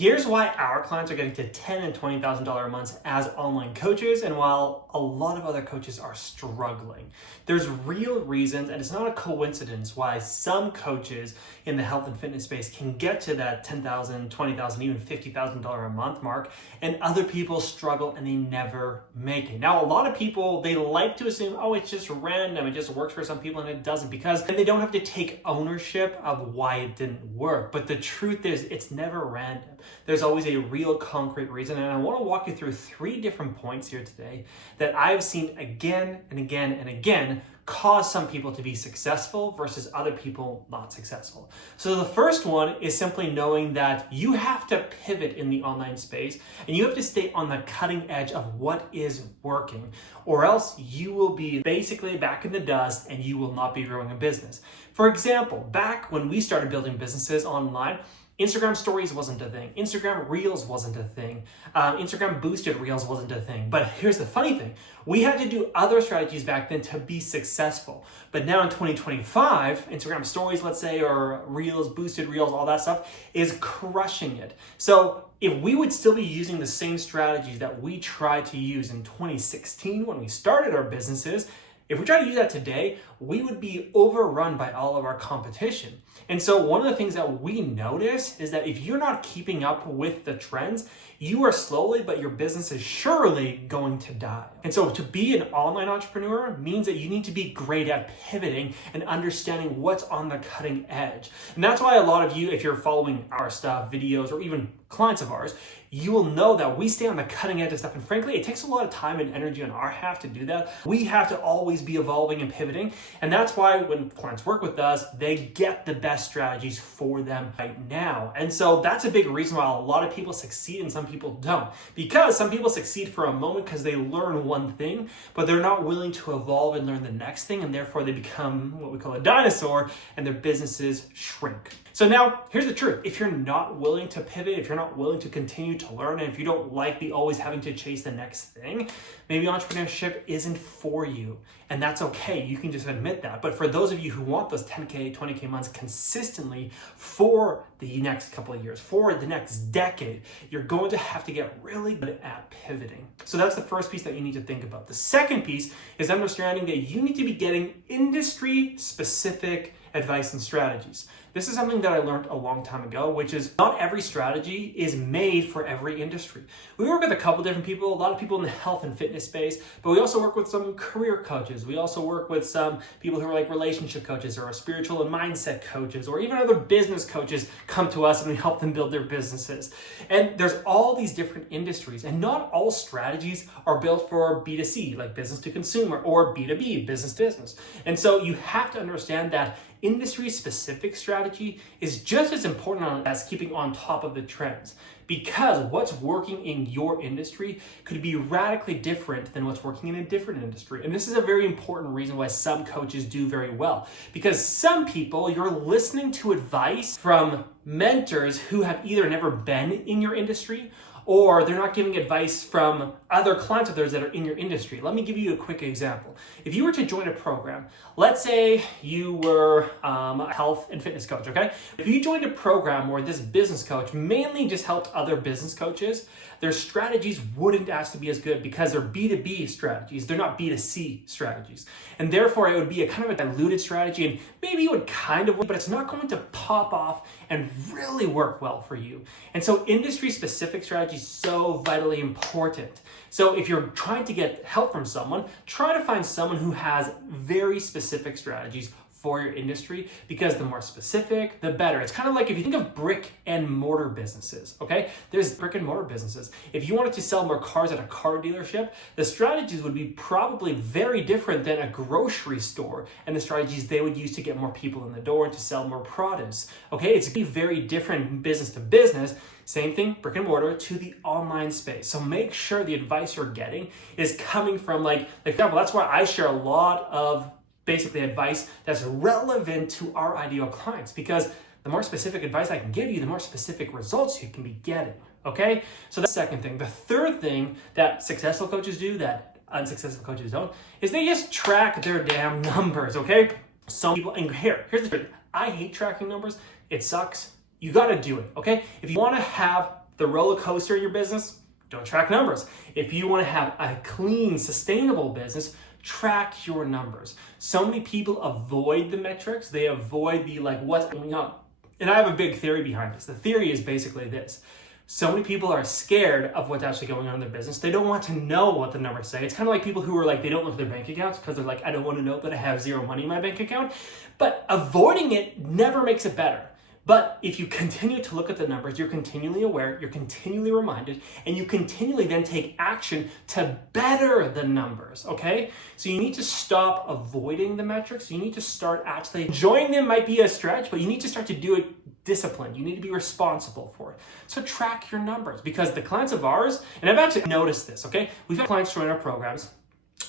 Here's why our clients are getting to $10,000 and $20,000 a month as online coaches, and while a lot of other coaches are struggling. There's real reasons, and it's not a coincidence why some coaches in the health and fitness space can get to that $10,000, $20,000, even $50,000 a month mark, and other people struggle and they never make it. Now, a lot of people, they like to assume, oh, it's just random, it just works for some people, and it doesn't, because then they don't have to take ownership of why it didn't work. But the truth is, it's never random. There's always a real concrete reason, and I want to walk you through 3 different points here today that I've seen again and again and again cause some people to be successful versus other people not successful. So the first one is simply knowing that you have to pivot in the online space and you have to stay on the cutting edge of what is working, or else you will be basically back in the dust and you will not be growing a business. For example, back when we started building businesses online, Instagram stories wasn't a thing. Instagram reels wasn't a thing. Instagram boosted reels wasn't a thing. But here's the funny thing. We had to do other strategies back then to be successful. But now in 2025, Instagram stories, let's say, or reels, boosted reels, all that stuff is crushing it. So if we would still be using the same strategies that we tried to use in 2016 when we started our businesses, if we try to use that today, we would be overrun by all of our competition. And so one of the things that we notice is that if you're not keeping up with the trends, you are slowly, but your business is surely going to die. And so to be an online entrepreneur means that you need to be great at pivoting and understanding what's on the cutting edge. And that's why a lot of you, if you're following our stuff, videos, or even clients of ours, you will know that we stay on the cutting edge of stuff. And frankly, it takes a lot of time and energy on our half to do that. We have to always be evolving and pivoting. And that's why when clients work with us, they get the best strategies for them right now. And so that's a big reason why a lot of people succeed and some people don't. Because some people succeed for a moment because they learn one thing, but they're not willing to evolve and learn the next thing. And therefore they become what we call a dinosaur and their businesses shrink. So now here's the truth. If you're not willing to pivot, if you're not willing to continue to learn, and if you don't like the always having to chase the next thing, maybe entrepreneurship isn't for you. And that's okay. You can just admit that. But for those of you who want those 10K, 20K months consistently for the next couple of years, for the next decade, you're going to have to get really good at pivoting. So that's the first piece that you need to think about. The second piece is understanding that you need to be getting industry-specific advice and strategies. This is something that I learned a long time ago, which is not every strategy is made for every industry. We work with a couple different people, a lot of people in the health and fitness space, but we also work with some career coaches. We also work with some people who are like relationship coaches or spiritual and mindset coaches, or even other business coaches come to us and we help them build their businesses. And there's all these different industries, and not all strategies are built for B2C, like business to consumer, or B2B, business to business. And so you have to understand that industry-specific strategy is just as important as keeping on top of the trends, because what's working in your industry could be radically different than what's working in a different industry. And this is a very important reason why some coaches do very well, because some people, you're listening to advice from mentors who have either never been in your industry, or they're not giving advice from other clients of theirs that are in your industry. Let me give you a quick example. If you were to join a program, let's say you were a health and fitness coach, okay? If you joined a program where this business coach mainly just helped other business coaches, their strategies wouldn't actually be as good because they're B2B strategies. They're not B2C strategies. And therefore, it would be a kind of a diluted strategy, and maybe it would kind of work, but it's not going to pop off and really work well for you. And so industry-specific strategy is so vitally important. So if you're trying to get help from someone, try to find someone who has very specific strategies for your industry, because the more specific, the better. It's kind of like if you think of brick and mortar businesses, okay? There's brick and mortar businesses. If you wanted to sell more cars at a car dealership, the strategies would be probably very different than a grocery store and the strategies they would use to get more people in the door and to sell more produce, okay? It's gonna be very different business to business. Same thing, brick and mortar to the online space. So make sure the advice you're getting is coming from like for example, that's why I share a lot of basically advice that's relevant to our ideal clients, because the more specific advice I can give you, the more specific results you can be getting, okay? So that's the second thing. The third thing that successful coaches do that unsuccessful coaches don't is they just track their damn numbers, okay? Some people, and here's the truth. I hate tracking numbers. It sucks. You gotta do it, okay? If you wanna have the roller coaster in your business, don't track numbers. If you want to have a clean, sustainable business, track your numbers. So many people avoid the metrics. They avoid the what's going on. And I have a big theory behind this. The theory is basically this. So many people are scared of what's actually going on in their business. They don't want to know what the numbers say. It's kind of like people who are they don't look at their bank accounts because they're I don't want to know that I have zero money in my bank account. But avoiding it never makes it better. But if you continue to look at the numbers, you're continually aware, you're continually reminded, and you continually then take action to better the numbers, okay? So you need to stop avoiding the metrics. You need to start actually enjoying them. Might be a stretch, but you need to start to do it disciplined. You need to be responsible for it. So track your numbers, because the clients of ours, and I've actually noticed this, okay? We've had clients join our programs.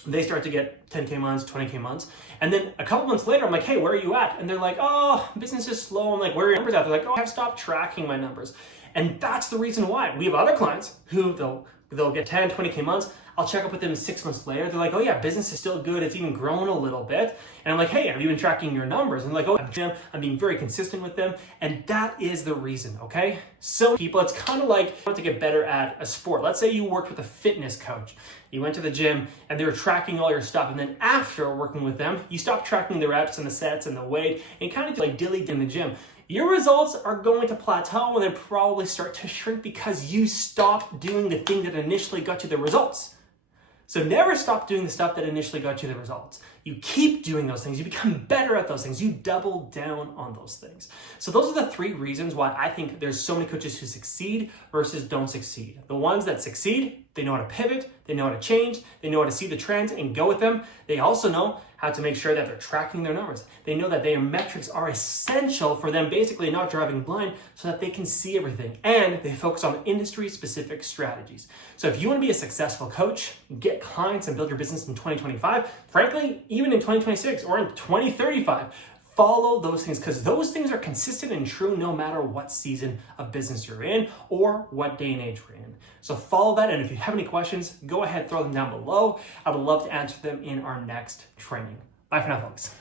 They start to get 10K months, 20K months. And then a couple months later, I'm like, hey, where are you at? And they're like, oh, business is slow. I'm like, where are your numbers at? They're like, oh, I've stopped tracking my numbers. And that's the reason why. We have other clients who they'll get 10, 20K months. I'll check up with them 6 months later. They're like, oh yeah, business is still good. It's even grown a little bit. And I'm like, hey, have you been tracking your numbers? And they're like, oh, I'm being very consistent with them. And that is the reason, okay? So people, it's kind of like you want to get better at a sport. Let's say you worked with a fitness coach. You went to the gym and they were tracking all your stuff. And then after working with them, you stopped tracking the reps and the sets and the weight and kind of dilly in the gym. Your results are going to plateau and then probably start to shrink because you stopped doing the thing that initially got you the results. So never stop doing the stuff that initially got you the results. You keep doing those things. You become better at those things. You double down on those things. So those are the 3 reasons why I think there's so many coaches who succeed versus don't succeed. The ones that succeed, they know how to pivot, they know how to change, they know how to see the trends and go with them. They also know how to make sure that they're tracking their numbers. They know that their metrics are essential for them basically not driving blind so that they can see everything. And they focus on industry-specific strategies. So if you want to be a successful coach, get clients and build your business in 2025, frankly, even in 2026 or in 2035, follow those things, because those things are consistent and true no matter what season of business you're in or what day and age we're in. So follow that, and if you have any questions, go ahead, throw them down below. I would love to answer them in our next training. Bye for now, folks.